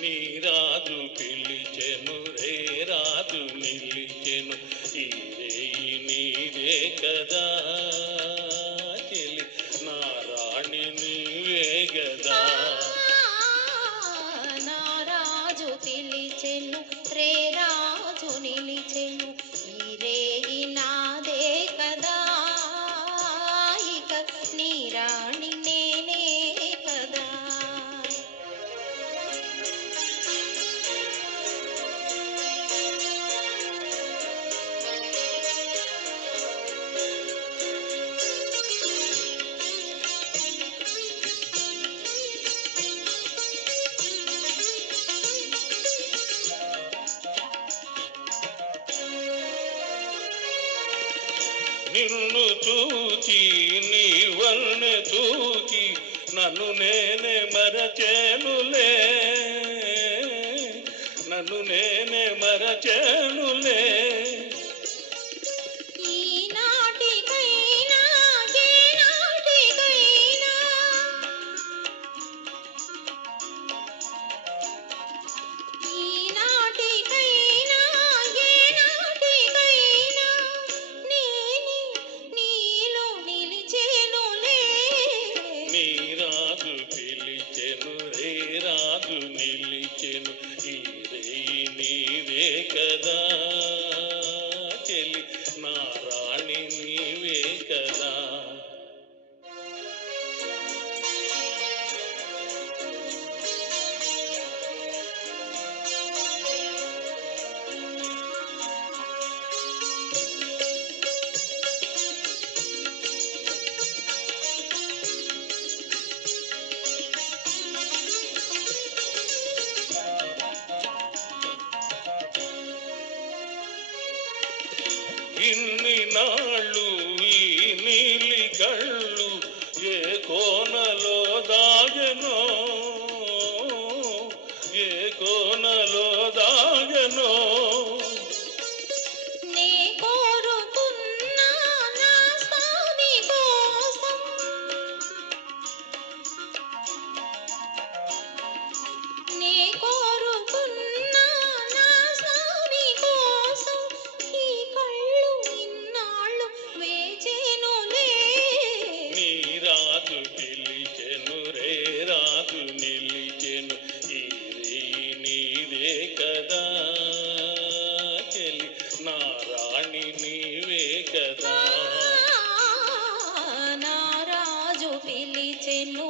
నీ రాజు పిలిచెను రే రాజు నిలిచెను ఈ రేయి నీదే కదా చెలి నా రాణి నీవే కదా. నా రాజు పిలిచెను రే నిన్ను చూచి నీ వల్నె చూచి నన్ను నేనే మరచేనులే. నన్ను నేనే మరచేనులే. ఇన్ని నాళ్ళు ఈ నీలి కళ్ళు కదా చెలి నారాణి నీవే కదా. నారాజు పిలిచెను